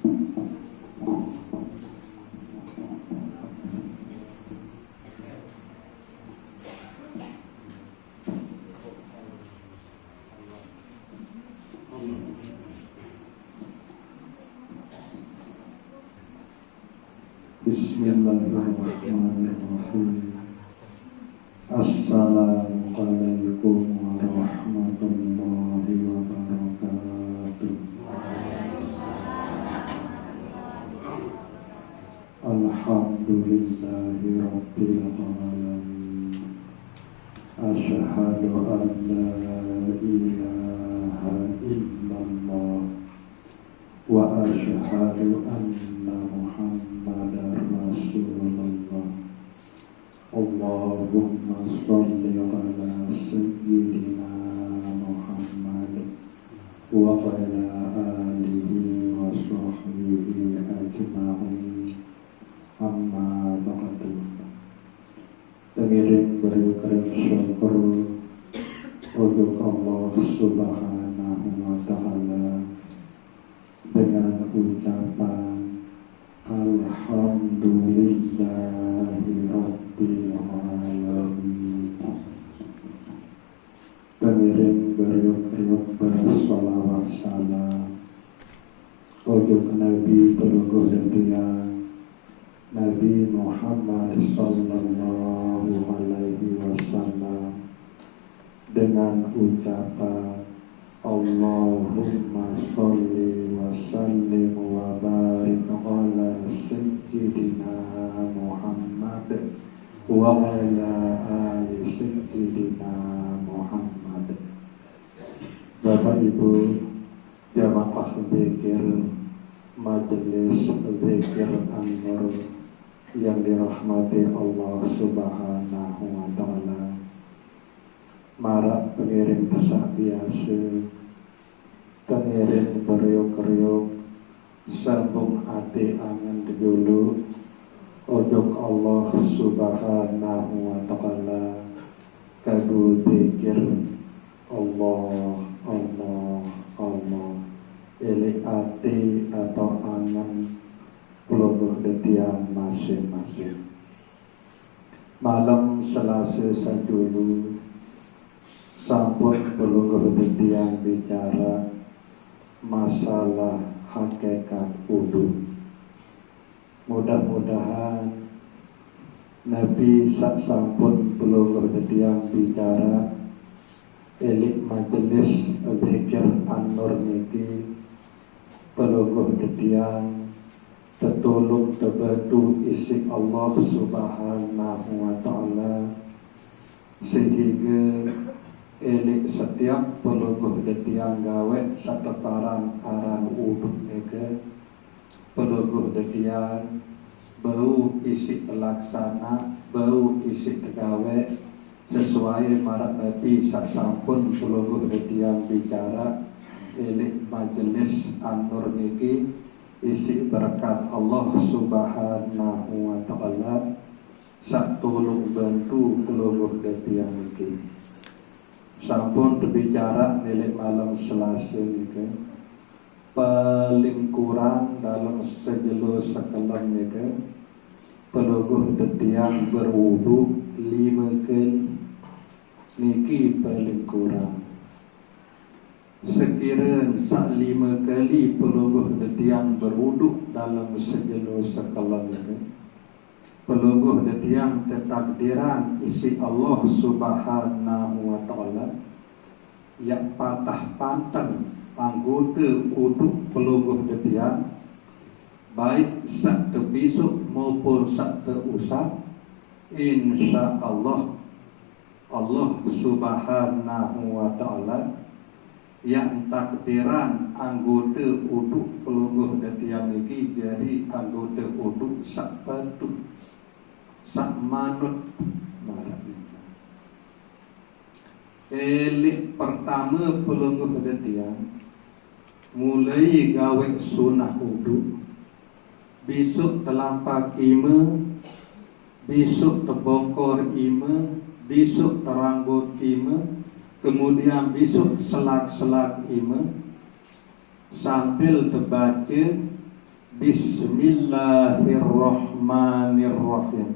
Bismillahirrahmanirrahim. Assalamualaikum warahmatullahi wabarakatuh. Alhamdulillahi rabbil alamin. Asyhadu an la ilaha illallah wa asyhadu anna Muhammadar Rasulullah. Allahumma sholli ala sayyidina Muhammad wa ala alihi wa sahbihi ajma'in. Amma ba'du. Pengiring berikan syukur untuk Allah Subhanahu wa ta'ala dengan ucapan Alhamdulillahi Rabbil Alamin. Pengiring beriuk-riuk bersolawat salam untuk Nabi Peluguh Detian Nabi Muhammad Sallallahu Alaihi Wasallam dengan ucapan Allahumma sholli wa sallim wa barik ala sayyidina Muhammad wa ala ali sayyidina Muhammad. Bapak Ibu jamaah zikir majelis zikir An-Nur yang dirahmati Allah Subhanahu wa ta'ala, marak pengiring pesak biasa, pengiring beriuk-riuk, sambung hati angan dulu ojok Allah Subhanahu wa ta'ala kadu zikir Allah, Allah, Allah, ili hati atau angan pelubuh detian masing-masing. Malam Selasa sadulu sampun pelubuh detian bicara masalah hakikat wudu. Mudah-mudahan Nabi sak sampun pelubuh detian bicara elik majelis zikir An-Nur niki pelubuh detian tertolong terbantu isi Allah Subhanahu wa ta'ala, sehingga elik setiap pelubuh detiang gawe satetaran aran uduk nege pelubuh detiang bau isi laksana, bau isi tegawe sesuai marak Nabi sak sampun pelubuh detiang bicara elik majelis An-Nur niki isi berkat Allah Subhanahu wa ta'ala sak tolong bantu pelubuh detiang niki. Sampun berbicara nilai malam Selasa niki paling kurang dalam sejelus sekelam niki pelubuh detiang berwudu 5 kali niki paling kurang. Sekiranya sak 5 kali pelubuh detiang berwudu dalam sejelus sekelam niki, pelubuh detiang ketakdiran isi Allah Subhanahu wa ta'ala yang patah pantang anggota uduk pelubuh detiang, baik sak terbisuk maupun sak terusap, insya Allah Allah Subhanahu wa ta'ala yang takdiran anggota uduk pelubuh detiang niki dari anggota uduk sak patut sak manut marah. Elik pertama pelubuh detiang mulai gawe sunah uduk, besok telapak ima, besok terbongkor ima, besok teranggut ima, kemudian besok selak-selak ima, sambil terbaca Bismillahirrahmanirrahim.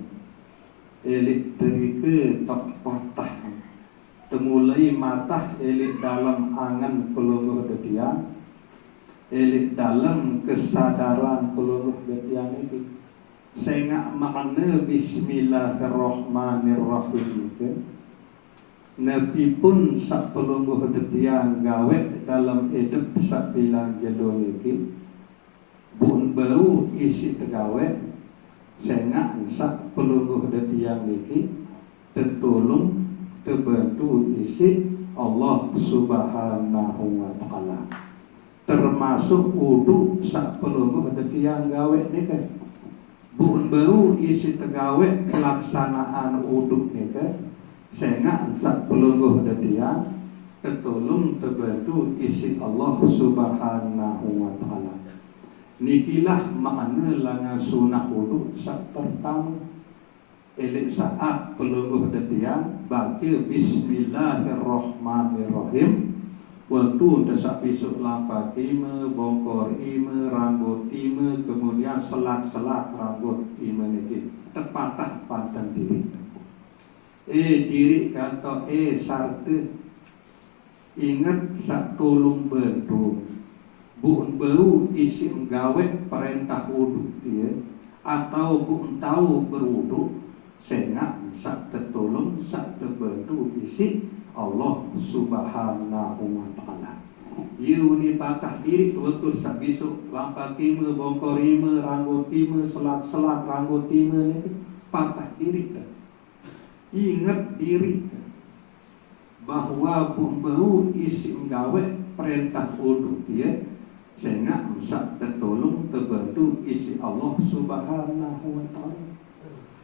Elik terike tak patah. Temulai matah elik dalam angan pelungguh detian. Elik dalam kesadaran pelungguh detian itu. Sengak makna Bismillahirrahmanirrahim itu. Nabi pun sak pelungguh detian gawe dalam hidup sak bilang jadul itu. Bun bau isi tegawe. Sengak sak pelungguh detian niki tertolong terbantu isi Allah Subhanahu wa taala. Termasuk wudu sak pelungguh detian gawe niki. Bun baru isi tegawe pelaksanaan wudu niki. Sengak sak pelungguh detian tertolong terbantu isi Allah Subhanahu wa taala. Nikilah makna langa sunah wudu sak pertama. Elek saat pelungguh detian baca Bismillahirrahmanirrahim. Waktu desak pisuk lampa kime, bongkor ime, rambut ime, kemudian selat-selat rambut ime niki terpatah pantan diri. Diri kata sarte. Ingat sak tolong bentuk. Bukan baru isi menggawe perintah wudu dia atau bukan tahu berwudu sengak sak tertolong sak terbantu isi Allah Subhanahu wa taala. Ieu ni patah diri betul sak besok lampa kime bongkor ime rambut ime selat-selat rambut ime ni patah diri. Ingat diri bahwa bukan baru isi menggawe perintah wudu dia sehingga sak tertolong terbantu isi Allah Subhanahu wa taala.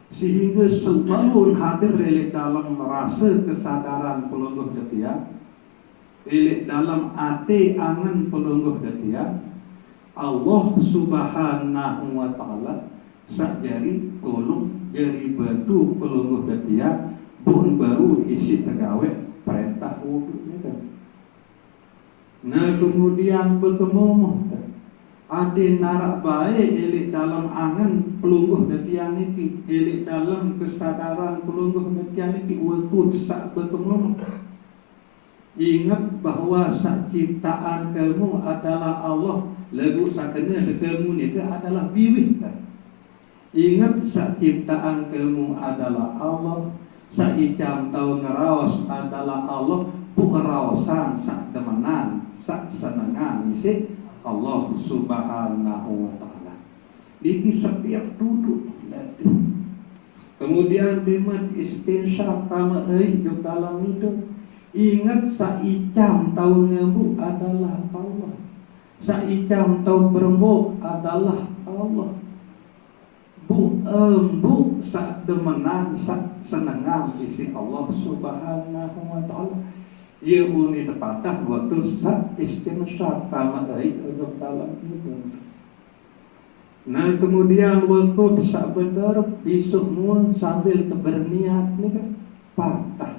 Sehingga sebelum hadir elik dalam rasa kesadaran pelungguh detian, elik dalam ati angan pelungguh detian, Allah Subhanahu wa taala sak jari tolong jari bantu pelungguh detian pun baru isi tegawe perintah wudu ni. Nah kemudian berkemumuh ade narak baik elik dalam angan pelungguh detian niki, elik dalam kesadaran pelungguh detian niki waktu sak berkemumuh. Ingat bahwa sak ciptaan kamu adalah Allah, lagu sakena kamu ni adalah biwih. Ingat sak ciptaan kamu adalah Allah, sak icam tau ngeraos adalah Allah, bukan raosan sak demenan sak senangan isi Allah Subhanahu wa taala. Di setiap duduk nanti. Kemudian bimat istinsyaq kama hidup dalam itu. Ingat saicam tau ngebu adalah Allah. Saicam tau berembuk adalah Allah. Bu sak demenan sak senangan isi Allah Subhanahu wa taala. Ia uni terpatah waktu sak istinsyaq kama hidup dalam itu. Nah kemudian waktu sak benar besok semua sambil berniat ni kan patah.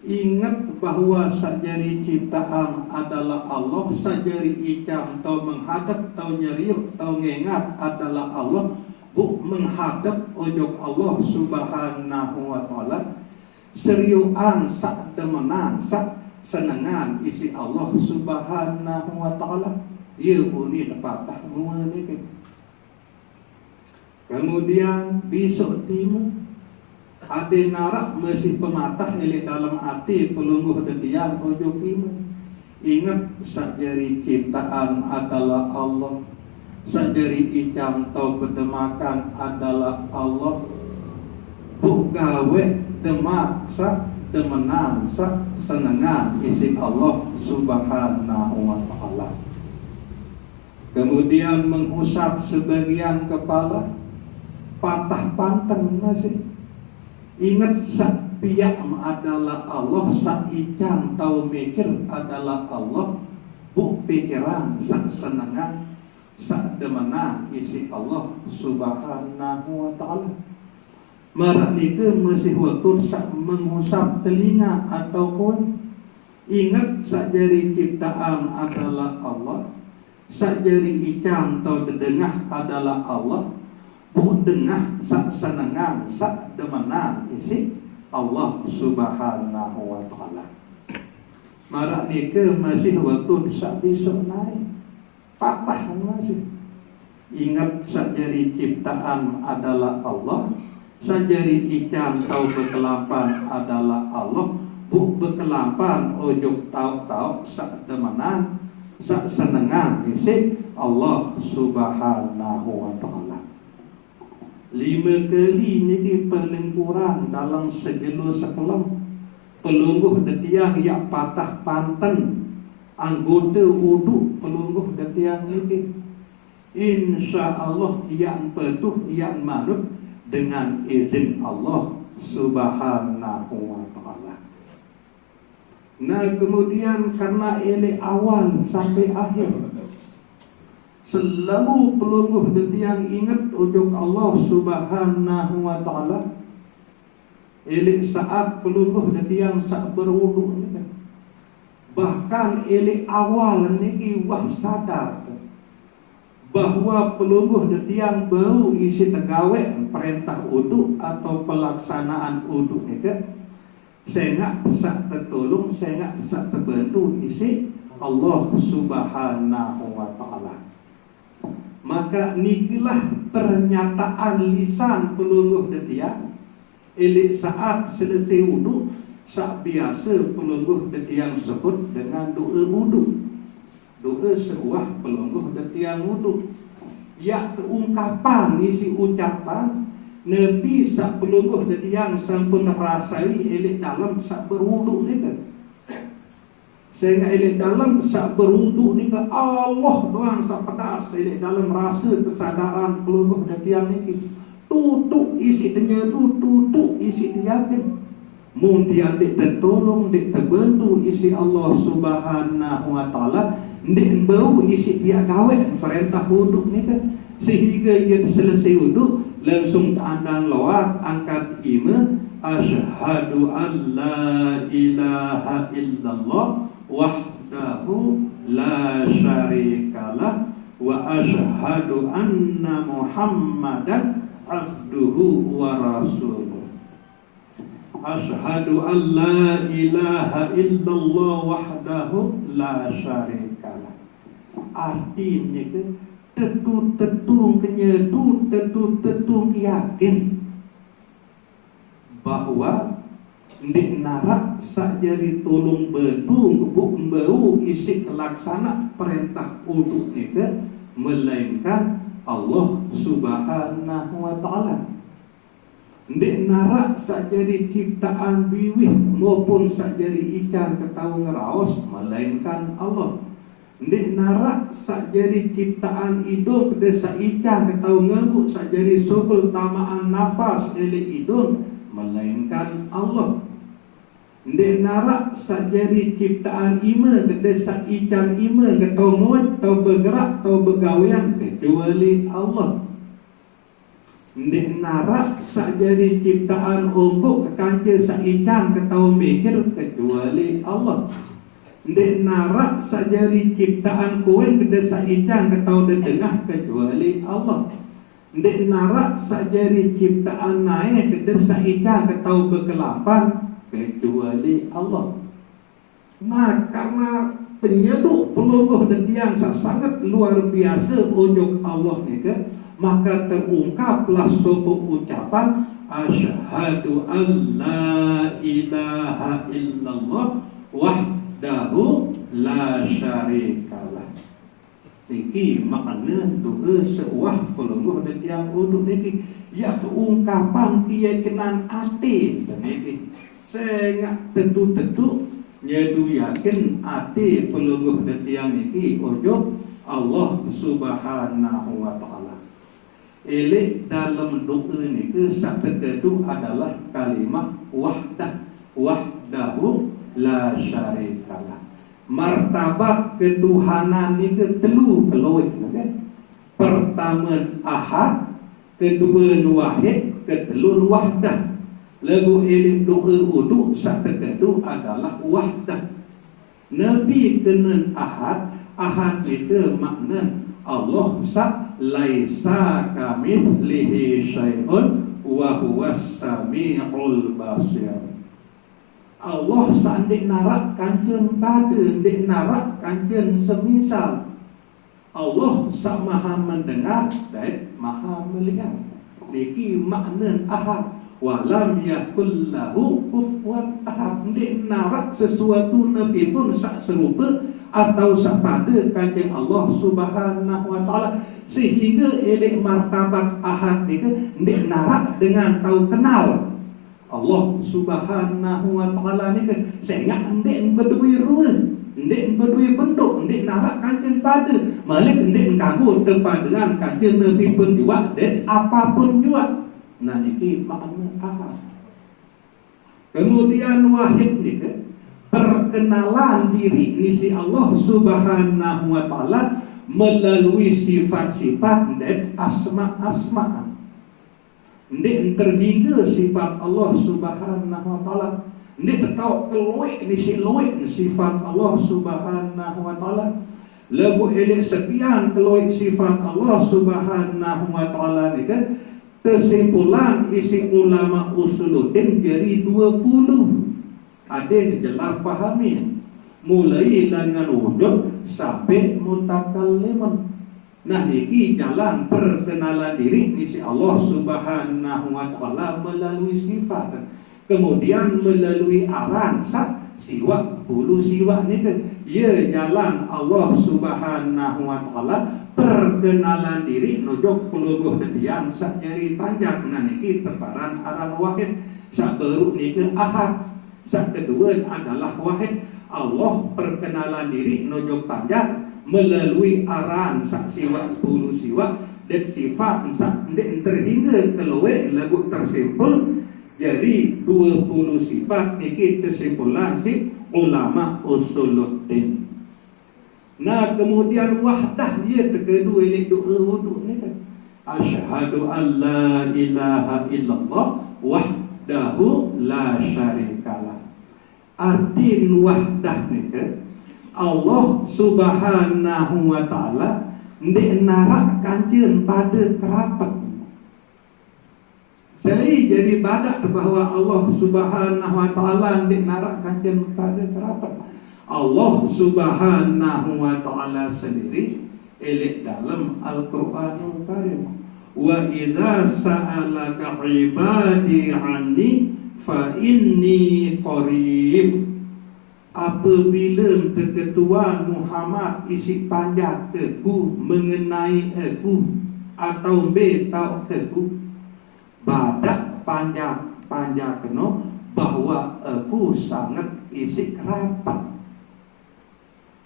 Ingat bahwa sajari ciptaan adalah Allah, sajari icam tau menghadap tau nyeriuk tau ngengat adalah Allah, bu menghadap ojok Allah Subhanahu wa taala. Seriuan sak demenan sak senangan isi Allah Subhanahu wa taala. Ia uni terpatah semua ni kan. Kemudian besok timur ade narak masih pematah elik dalam hati pelungguh detian ojo timur. Ingat sakjari ciptaan adalah Allah, sakjari icam tau berdemakan adalah Allah. Bu gawe demak sak demenan sak senengan isi Allah Subhanahu wa taala. Kemudian mengusap sebagian kepala, patah pantang masih. Ingat sak piak adalah Allah, sak icam tau mikir adalah Allah, bu pikiran sak senengan sak demenan isi Allah Subhanahu wa taala. Marak nika masih waktu sak mengusap telinga ataupun ingat sak jari ciptaan adalah Allah, sak jari icam tau dengah adalah Allah, bu dengah sak senengan sak demenan isi Allah Subhanahu wa taala. Marak nika masih waktu sak besok naik patah masih. Ingat sak jari ciptaan adalah Allah, sak jari icam tau berkelampan adalah Allah, bu berkelampan ojok tau sak demenan sak senengan isi Allah Subhanahu wa taala. 5 kali ni paling kurang dalam sejelo sekelam pelungguh detiang yang patah panten anggota uduk pelungguh detiang ni insya Allah yang petuh yang manut dengan izin Allah Subhanahu wa taala. Nah kemudian karena ini awal sampai akhir selalu pelungguh detiang ingat ujung Allah Subhanahu wa taala. Elik saat pelungguh detiang sak berwudu ni, bahkan elik awal ni wah sadar bahwa pelungguh detiang baru isi tegawe perintah wudu atau pelaksanaan wudu ni ke, sehingga sak tertolong, sehingga sak terbantu isi Allah Subhanahu wa taala. Maka nikilah pernyataan lisan pelungguh detiang elik saat selesai wudu, sak biasa pelungguh detiang sebut dengan doa wudu. Doa sebuah pelungguh detiang wudu. Ya keungkapan isi ucapan Nabi sak pelungguh detiang sampun rasai elik dalam sak berwudu ni ke. Sehingga elik dalam sak berwudu ni ke Allah doang sak pedas elik dalam rasa kesadaran pelungguh detiang ni. Tutuk isi tanya tu, tutuk isi yakin. Mun dia tertolong, dia terbantu isi Allah Subhanahu wa taala, dia bau isi dia gawe perintah wudu ni kan. Sehingga dia selesai wudu langsung tandang lawat angkat ima, asyhadu an la ilaha illallah wahdahu la syarikalah wa asyhadu anna Muhammadan abduhu wa rasuluh. Asyhadu an la ilaha illallah wahdahu la syarikalah. Artinya ke tetu-tetu kenyetu, tetu-tetu yakin bahwa ndik narak sak jari tolong betul kebuk bau isi laksana perintah wudu ni ke, melainkan Allah Subhanahu wa taala. Ndik narak sak jari ciptaan biwih maupun sak jari ikan ketau ngeraos, melainkan Allah. Ndik narak sak jari ciptaan hidung kede sak ikan ketau ngebuk sak jari subul tamaan nafas ele hidung, melainkan Allah. Ndik narak sak jari ciptaan ima kede sak ikan ima ketau muat tau bergerak tau bergawian kecuali Allah. Ndik narak sak jari ciptaan umbuk kekanca sak ikan ketau mikir kecuali Allah. Ndik narak sak jari ciptaan kowen kede sak ikan ketau dengah kecuali Allah. Ndik narak sak jari ciptaan naik kede sak ikan ketau berkelampan kecuali Allah. Nah karena penyeduk pelungguh detiang sangat luar biasa ujung Allah ni ke, maka terungkaplah sebuah ucapan asyhadu an la ilaha illallah wahdahu la syarikalah. Niki makna doa seuah pelungguh detiang wudu niki ya ungkapan keyakinan ati niki. Saya tentu-tentu nyedu yakin ati pelungguh detiang niki ojo Allah Subhanahu wa taala. Elek dalam doa niki sak terkedu adalah kalimat wahdahu la syarikalah. Martabat ketuhanan niki telu keluih okay? Pertama ahad, kedua wahid, ketelu wahdah. Lagu eling doa wudu sak terkedu adalah wahdah. Nabi kena ahad, ahad itu makna Allah laisa kamitslihi syai'un wa huwas samiul basir. Allah sandik narak kanjeng pada, dik narak kanjeng semisal. Allah maha mendengar dan maha melihat. Niki makna ahad. Walam yakul lahu kufuwan ahad. Dik narak sesuatu nabi pun sak serupa atau sak pada kanjeng Allah Subhanahu wa taala, sehingga elek martabat ahad ni ke dik narak dengan tahu kenal Allah Subhanahu wa taala ni ke sehingga ndik berdua rupa, ndik berdua bentuk, ndik narak kanjeng pada malik ndik kamu terpaduan kanjeng nabi pun juga dan apapun juga. Nah ini makna ahad. Kemudian wahid ni ke perkenalan diri ni si Allah Subhanahu wa taala melalui sifat-sifat dan asma-asma. Ndik terhingga sifat Allah Subhanahu wa taala, ndik tahu keluik ni si luik sifat Allah Subhanahu wa taala. Lagu elek sekian keluik sifat Allah Subhanahu wa taala ni kan kesimpulan isi ulama usuluddin jadi 20. Ada jelas pahami mulai dengan wujud sampai mutakalliman. Nah niki jalan perkenalan diri isi Allah Subhanahu wa taala melalui sifat, kemudian melalui aran siwak bulu siwak ni kan ya jalan Allah Subhanahu wa taala perkenalan diri nujuk puluh detian sak jari panjang. Nah niki terparan aran wahid. Sak baru niki ahad. Sak kedua adalah wahid. Allah perkenalan diri nujuk panjang melalui aran sak siwak bulu siwak dan sifat sak ndik terhingga keluar lagu tersimpul jadi 20 sifat niki kesimpulan si ulama usuluddin. Nah kemudian wahdah dia kedua ini doa wuduk ni kan asyhadu an la ilaha illallah wahdahu la syarikalah. Arti wahdah ni kan Allah Subhanahu wa taala ndik narak kanjeng pada kerapat. Jadi badak bahwa Allah Subhanahu wa taala ndik narak kanjeng pada kerapat. Allah Subhanahu wa taala sendiri elok dalam Al-Qur'anul Karim. Wa idza sa'alaka 'ibadi 'anni fa inni qarib. Apabila keketuan Muhammad isi panjang keku mengenai aku atau betau keku badak panjang kena bahwa aku sangat isi kerapat.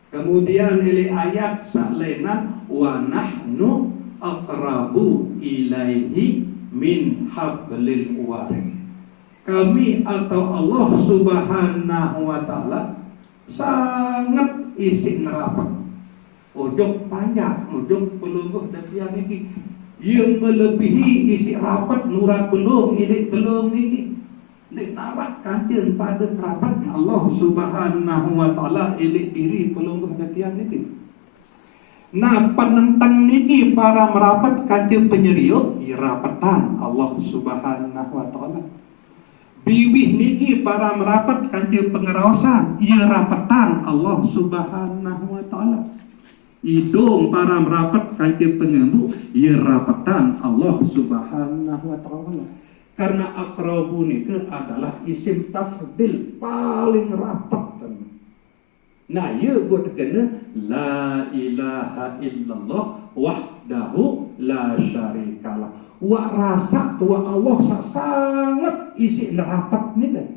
Kemudian ini ayat salena wa nahnu aqrabu ilaihi min hablil warid. Kami atau Allah Subhanahu wa taala sangat isi nerapat. Ujung panjang, ujung pelungguh dan tiang ini yang melebihi isi rapat nurat belum ini belum ini. Dinarak kanjeng pada kerabat Allah Subhanahu wa taala elok diri pelungguh dan tiang ini. Nah penentang niki para merapat kanjeng penyeriuk rapatan Allah Subhanahu wa taala. Biwih niki para merapat kanjeng pengerawasan ia rapatan Allah Subhanahu wa taala. Hidung para merapat kanjeng pengembu ia rapatan Allah Subhanahu wa taala. Karena aqrabu niki adalah isim tafdil paling rapat. Nah ia buat kena la ilaha illallah wahdahu la syarikalah. Wa rasa tua Allah sangat isi nerapat ni kan.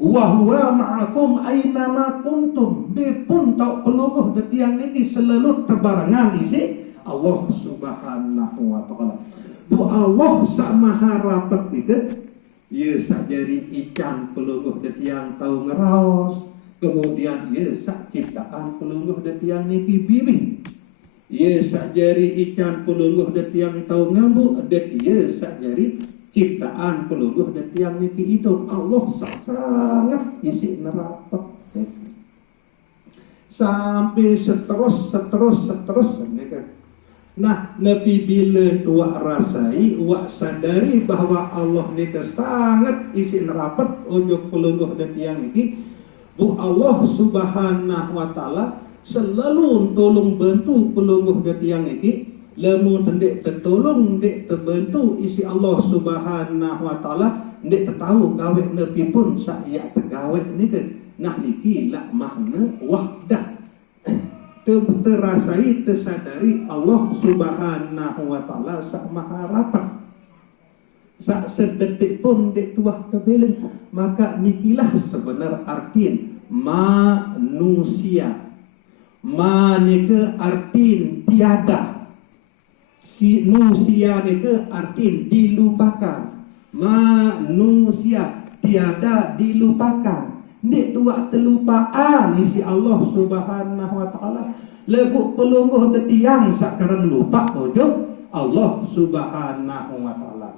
Wa huwa ma'akum aina ma kuntum. Bipun tak peluruh detiang ini selalu terbarengan isi Allah Subhanahu wa taala. Tu Allah sama harapat ni kan. Ia sak jari ikan peluruh detiang tahu ngeraos. Kemudian ia sak ciptaan peluruh detiang ni bibih. Ia sak jari ikan pelungguh dan tiang tahu ngambuk dan ia sak jari ciptaan pelungguh dan tiang niki itu Allah sangat isi neraka. sampai seterus kan. Nah, lebih bila wak rasai, wak sadari bahwa Allah ni sangat isi rapat ujung pelungguh dan tiang ini, bu Allah Subhanahu wa taala selalu tolong bantu pelungguh dan tiang ini. Lemu tendek tertolong, dek terbantu isi Allah Subhanahu wa taala, dek tertahu gawek nepi pun saya tergawek ni kan. Nah niki lah makna wahdah. Terasai, tersadari Allah Subhanahu wa taala sak maha rapat. Sak sedetik pun dek tuah kebelen. Maka nikilah sebenar artiin manusia. Manika artiin tiada. Si manusia ni ke arti dilupakan. Manusia tiada dilupakan. Nek tuak terlupaan isi Allah Subhanahu wa taala. Lebuk pelungguh detiang sekarang lupa ujung Allah Subhanahu wa taala.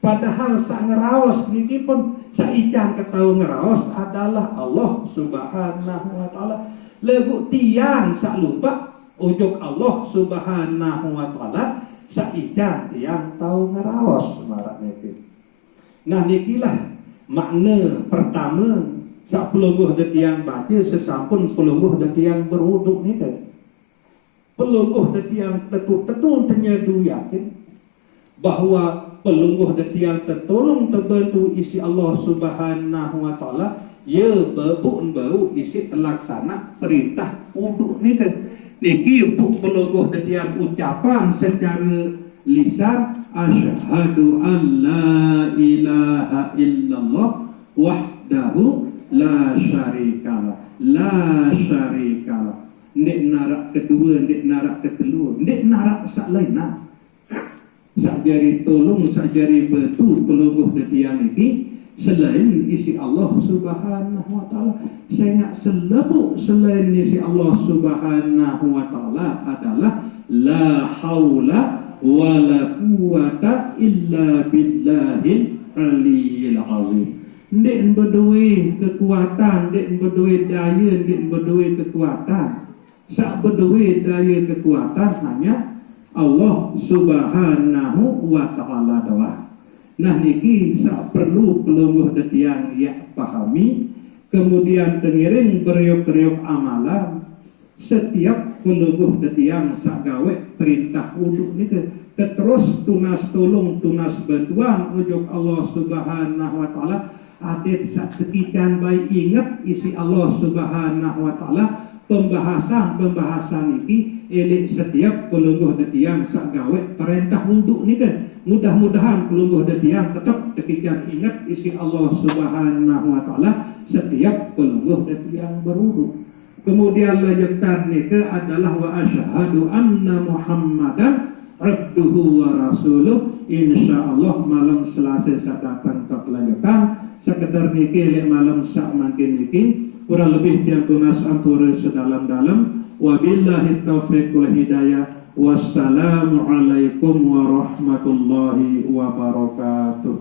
Padahal sak ngeraos niki pun saican ketahu ngeraos adalah Allah Subhanahu wa taala. Lebuk tiang sak lupa ujung Allah Subhanahu wa taala. Saican yang tahu ngeraos marak niki. Nah nikilah makna pertama sak pelungguh detiang baca sesampun pelungguh detiang berwuduk niki. Pelungguh detiang tetu ternyadu yakin bahwa pelungguh detiang tertolong terbantu isi Allah Subhanahu wa taala ya bebun bau isi terlaksana perintah wuduk niki. Niki bu pelungguh detiang ucapan secara lisan asyhadu an la ilaha illallah wahdahu la syarikalah la syarikalah. Nek narak kedua, nek narak ketelu, nek narak sak lainna. Sak jari tolong, sak jari betu pelungguh detiang niki selain isi Allah Subhanahu wa taala. Saya nak selepuk selain isi Allah Subhanahu wa taala adalah la haula wala quwata illa billahil aliyil azim. Ndek berdua kekuatan, ndek berdua daya, ndek berdua kekuatan. Sak berdua daya kekuatan hanya Allah Subhanahu wa taala doa. Nah niki sak perlu pelungguh detiang ya pahami. Kemudian tengiring beriuk-riuk amalan. Setiap pelungguh detiang sak gawe perintah wuduk niki terus tunas tolong tunas bantuan ujung Allah Subhanahu wa taala. Adet sak tekican baik ingat isi Allah Subhanahu wa taala. Pembahasan niki elek setiap pelungguh detiang sak gawe perintah wuduk niki. Mudah-mudahan pelungguh detiang tetap tekican ingat isi Allah Subhanahu wa taala setiap pelungguh detiang berwuduk. Kemudian lanjutan niki adalah wa asyhadu anna Muhammadan abduhu wa rasuluh. Insyaallah malam Selasa sak datang tak lanjutan sekedar niki lek malam sak mangkin niki kurang lebih yang tunas ampura sedalam-dalam. Wabillahi taufiq wal hidayah. Wassalamualaikum warahmatullahi wabarakatuh.